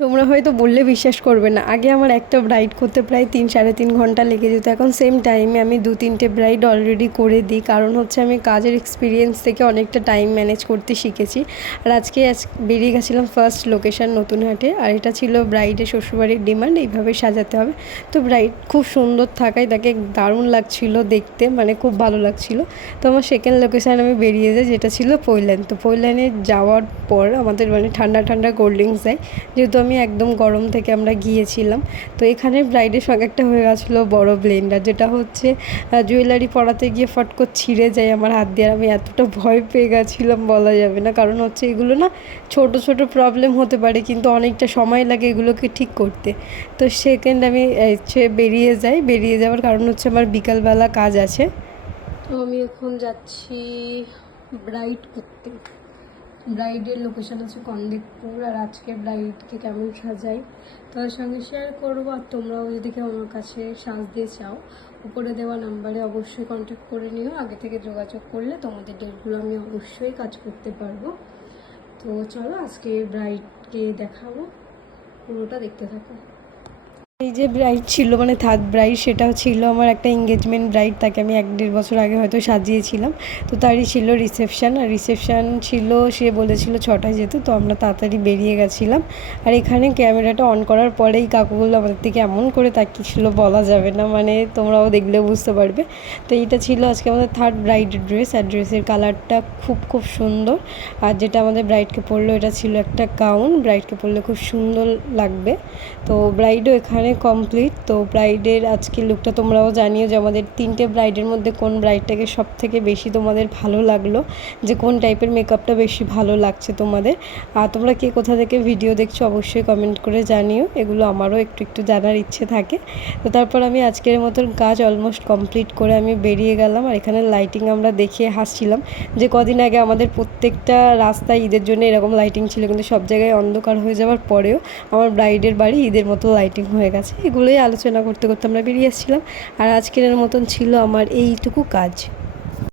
তোমরা হয়তো বললে বিশ্বাস করবে না, আগে আমার একটা ব্রাইড করতে প্রায় 3-3.5 ঘন্টা লেগে যেত। এখন সেম টাইমে আমি 2-3টে ব্রাইড অলরেডি করে দিই, কারণ হচ্ছে আমি কাজের এক্সপিরিয়েন্স থেকে অনেকটা টাইম ম্যানেজ করতে শিখেছি। আর আজকে বেরিয়ে গেছিলাম ফার্স্ট লোকেশান নতুনহাটে, আর এটা ছিল ব্রাইডের শ্বশুরবাড়ির ডিমান্ড এইভাবে সাজাতে হবে। তো ব্রাইড খুব সুন্দর থাকায় তাকে দারুণ লাগছিল দেখতে, মানে খুব ভালো লাগছিল। তো আমার সেকেন্ড লোকেশান আমি বেরিয়ে যাই, যেটা ছিল পৈলান। তো পৈলানে যাওয়ার পর আমাদের মানে ঠান্ডা ঠান্ডা কোল্ড ড্রিঙ্কস দেয়, যেহেতু আমি একদম গরম থেকে আমরা গিয়েছিলাম। তো এখানে ব্রাইডের সঙ্গে একটা হয়ে গেছিলো বড় ব্লেন্ডার, যেটা হচ্ছে জুয়েলারি পরাতে গিয়ে ফট করে ছিঁড়ে যায় আমার হাত দিয়ে। আর আমি এতটা ভয় পেয়ে গেছিলাম বলা যাবে না, কারণ হচ্ছে এগুলো না ছোট ছোট প্রবলেম হতে পারে, কিন্তু অনেকটা সময় লাগে এগুলোকে ঠিক করতে। তো সেকেন্ড আমি বেরিয়ে যাওয়ার কারণ হচ্ছে আমার বিকালবেলা কাজ আছে। তো আমি এখন যাচ্ছি ব্রাইড করতে। ব্রাইডের লোকেশান আছে কন্দেকপুর, আর আজকে ব্রাইডকে কেমন সাজাই তার সঙ্গে শেয়ার করবো। আর তোমরাও যদি কেউ আমার কাছে সাজতে চাও, উপরে দেওয়া নাম্বারে অবশ্যই কন্ট্যাক্ট করে নিও। আগে থেকে যোগাযোগ করলে তোমাদের ডেটগুলো আমি অবশ্যই কাজ করতে পারবো। তো চলো আজকে ব্রাইডকে দেখাবো, পুরোটা দেখতে থাকো। এই যে ব্রাইড ছিল, মানে থার্ড ব্রাইড, সেটাও ছিল আমার একটা এঙ্গেজমেন্ট ব্রাইড। তাকে আমি 1-1.5 বছর আগে হয়তো সাজিয়েছিলাম। তো তারই ছিল রিসেপশান, আর রিসেপশান ছিল, সে বলেছিল 6টায় যেতে, তো আমরা তাড়াতাড়ি বেরিয়ে গেছিলাম। আর এখানে ক্যামেরাটা অন করার পরেই কাকুগুলো আমাদের দিকে এমন করে তাকিয়েছিল বলা যাবে না, মানে তোমরাও দেখলেও বুঝতে পারবে। তো এইটা ছিল আজকে আমাদের থার্ড ব্রাইডের ড্রেস, আর ড্রেসের কালারটা খুব খুব সুন্দর। আর যেটা আমাদের ব্রাইডকে পরলো এটা ছিল একটা গাউন, ব্রাইডকে পরলে খুব সুন্দর লাগবে। তো ব্রাইডও এখানে কমপ্লিট। তো ব্রাইডের আজকে লুকটা তোমরাও জানিও যে আমাদের 3টে ব্রাইডের মধ্যে কোন ব্রাইডটাকে সব থেকে বেশি তোমাদের ভালো লাগলো, যে কোন টাইপের মেকআপটা বেশি ভালো লাগছে তোমাদের। আর তোমরা কে কোথা থেকে ভিডিও দেখছো অবশ্যই কমেন্ট করে জানিও, এগুলো আমারও একটু একটু জানার ইচ্ছে থাকে। তো তারপর আমি আজকের মতন কাজ অলমোস্ট কমপ্লিট করে আমি বেরিয়ে গেলাম। আর এখানে লাইটিং আমরা দেখিয়ে হাসছিলাম যে কদিন আগে আমাদের প্রত্যেকটা রাস্তায় ঈদের জন্য এরকম লাইটিং ছিল, কিন্তু সব জায়গায় অন্ধকার হয়ে যাওয়ার পরেও আমার ব্রাইডের বাড়ি ঈদের মতো লাইটিং হয়ে গেছে। এগুলোই আলোচনা করতে করতে আমরা বেরিয়ে এসেছিলাম। আর আজকের মতন ছিল আমার এইটুকু কাজ।